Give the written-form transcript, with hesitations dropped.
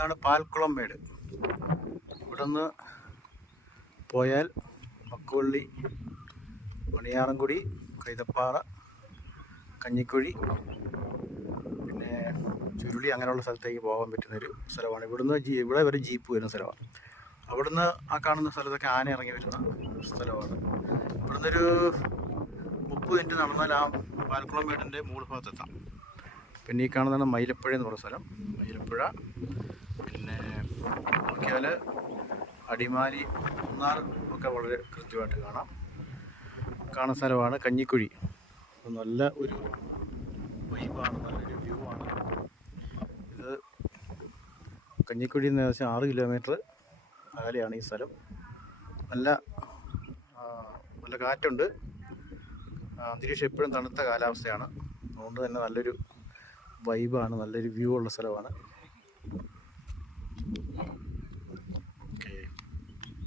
ഇതാണ് പാൽക്കുളം മേട്. ഇവിടെ നിന്ന് പോയാൽ മക്കുവള്ളി, മണിയാറൻകുടി, കൈതപ്പാറ, കഞ്ഞിക്കുഴി, പിന്നെ ചുരുളി അങ്ങനെയുള്ള സ്ഥലത്തേക്ക് പോകാൻ പറ്റുന്നൊരു സ്ഥലമാണ്. ഇവിടെ വരെ ജീപ്പ് വരുന്ന സ്ഥലമാണ്. അവിടുന്ന് ആ കാണുന്ന സ്ഥലത്തൊക്കെ ആന ഇറങ്ങി വരുന്ന സ്ഥലമാണ്. ഇവിടുന്നൊരു 30 മിനിറ്റ് നടന്നാൽ ആ പാൽക്കുളം മേടിൻ്റെ മുകൾ ഭാഗത്തെത്താം. പിന്നെ ഈ കാണുന്നതാണ് മൈലപ്പുഴ എന്ന് പറയുന്ന സ്ഥലം. മൈലപ്പുഴ പിന്നെ നോക്കിയാൽ അടിമാലി, മൂന്നാർ ഒക്കെ വളരെ കൃത്യമായിട്ട് കാണുന്ന സ്ഥലമാണ്. കഞ്ഞിക്കുഴി നല്ല ഒരു വൈബാണ്, നല്ലൊരു വ്യൂ ആണ്. ഇത് കഞ്ഞിക്കുഴിയിൽ നിന്ന് ഏകദേശം 6 കിലോമീറ്റർ അകലെയാണ് ഈ സ്ഥലം. നല്ല കാറ്റുണ്ട്. അന്തരീക്ഷം എപ്പോഴും തണുത്ത കാലാവസ്ഥയാണ്. അതുകൊണ്ട് തന്നെ നല്ലൊരു വൈബാണ്, നല്ലൊരു വ്യൂ ഉള്ള സ്ഥലമാണ്.